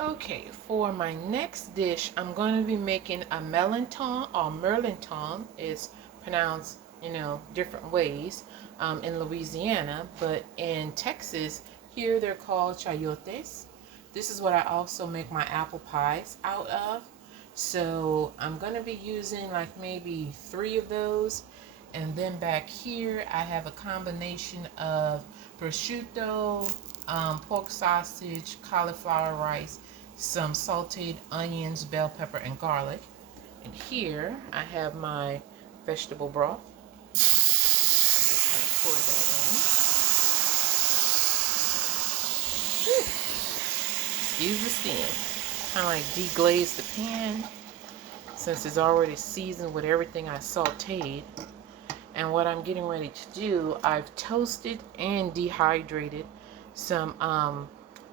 Okay, for my next dish, I'm going to be making a Mirlinton, or Mirlinton. It's pronounced, different ways in Louisiana, but in Texas, here they're called chayotes. This is what I also make my apple pies out of. So I'm going to be using like maybe 3 of those. And then back here, I have a combination of prosciutto, pork sausage, cauliflower rice, some sauteed onions, bell pepper, and garlic. And here I have my vegetable broth. Just gonna pour that in. Excuse the steam. Kind of like deglaze the pan since it's already seasoned with everything I sauteed. And what I'm getting ready to do, I've toasted and dehydrated some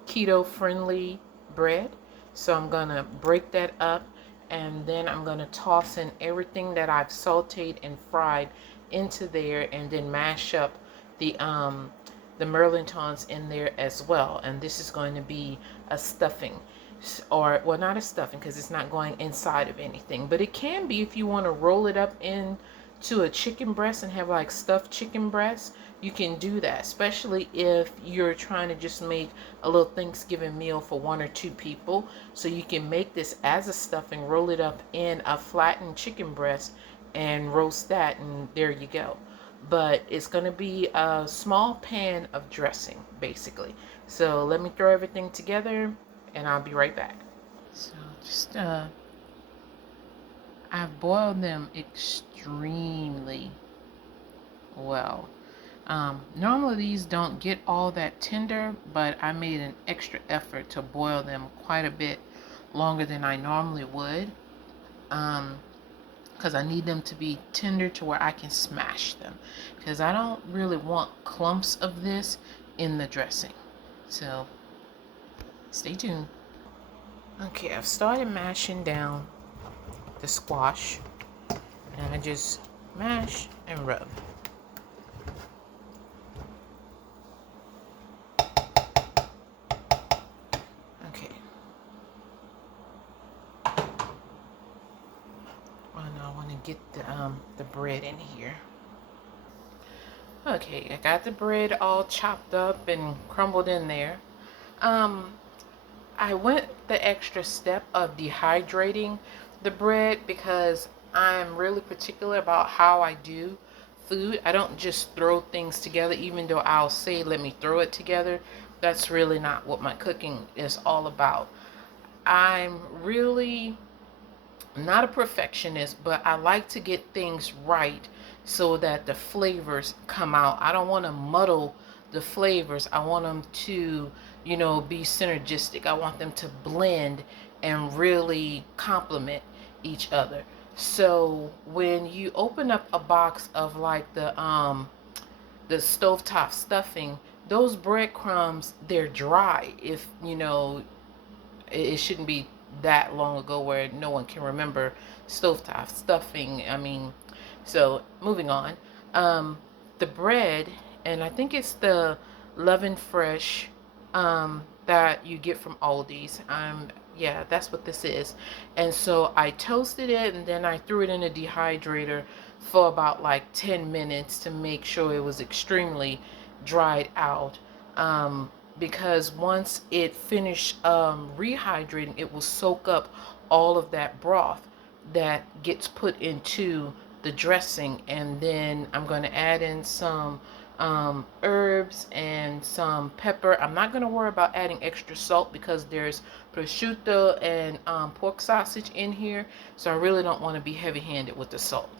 keto friendly bread. So I'm gonna break that up, and then I'm gonna toss in everything that I've sauteed and fried into there, and then mash up the Mirlitons in there as well. And this is going to be a stuffing, or well, not a stuffing because it's not going inside of anything, but it can be if you want to roll it up in to a chicken breast and have like stuffed chicken breast. You can do that, especially if you're trying to just make a little Thanksgiving meal for 1 or 2 people. So you can make this as a stuffing, roll it up in a flattened chicken breast and roast that, and there you go. But it's going to be a small pan of dressing basically. So let me throw everything together and I'll be right back. So just I've boiled them extremely well. Normally these don't get all that tender, but I made an extra effort to boil them quite a bit longer than I normally would, because I need them to be tender to where I can smash them, because I don't really want clumps of this in the dressing. So stay tuned. Okay, I've started mashing down the squash, and I just mash and rub. Okay. Well, now I want to get the bread in here. Okay, I got the bread all chopped up and crumbled in there. I went the extra step of dehydrating the bread because I'm really particular about how I do food. I don't just throw things together, even though I'll say, let me throw it together. That's really not what my cooking is all about. I'm really not a perfectionist, but I like to get things right so that the flavors come out. I don't want to muddle the flavors. I want them to, be synergistic. I want them to blend and really complement each other. So when you open up a box of like the StoveTop stuffing, those breadcrumbs, they're dry. If it shouldn't be that long ago where no one can remember stovetop stuffing. So moving on. The bread, and I think it's the Love and Fresh that you get from Aldi's. Yeah, that's what this is. And so I toasted it, and then I threw it in a dehydrator for about like 10 minutes to make sure it was extremely dried out. Because once it finished rehydrating, it will soak up all of that broth that gets put into the dressing. And then I'm going to add in some herbs and some pepper. I'm not going to worry about adding extra salt because there's prosciutto and pork sausage in here, so I really don't want to be heavy-handed with the salt.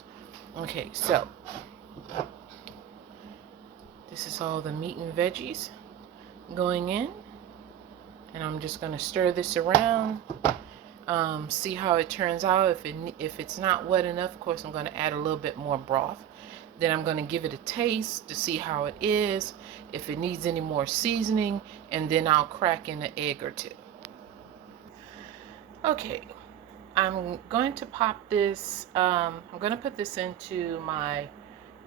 Okay, so this is all the meat and veggies going in, and I'm just going to stir this around, see how it turns out. If it's not wet enough, of course I'm going to add a little bit more broth. Then I'm going to give it a taste to see how it is, if it needs any more seasoning, and then I'll crack in an egg or 2. Okay, I'm going to pop this, I'm going to put this into my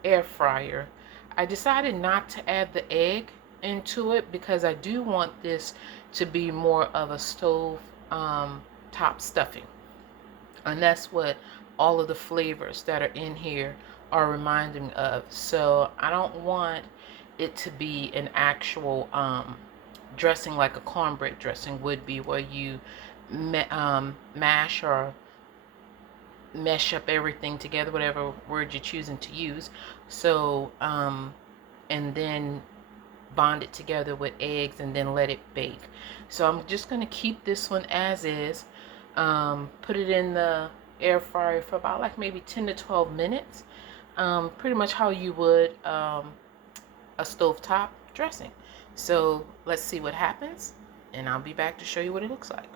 air fryer. I decided not to add the egg into it because I do want this to be more of a stove top stuffing. And that's what all of the flavors that are in here are reminding of. So I don't want it to be an actual dressing like a cornbread dressing would be, where you mash or mesh up everything together, whatever word you're choosing to use. So and then bond it together with eggs and then let it bake. So I'm just going to keep this one as is. Put it in the air fryer for about like maybe 10 to 12 minutes. Pretty much how you would a stovetop dressing. So let's see what happens, and I'll be back to show you what it looks like.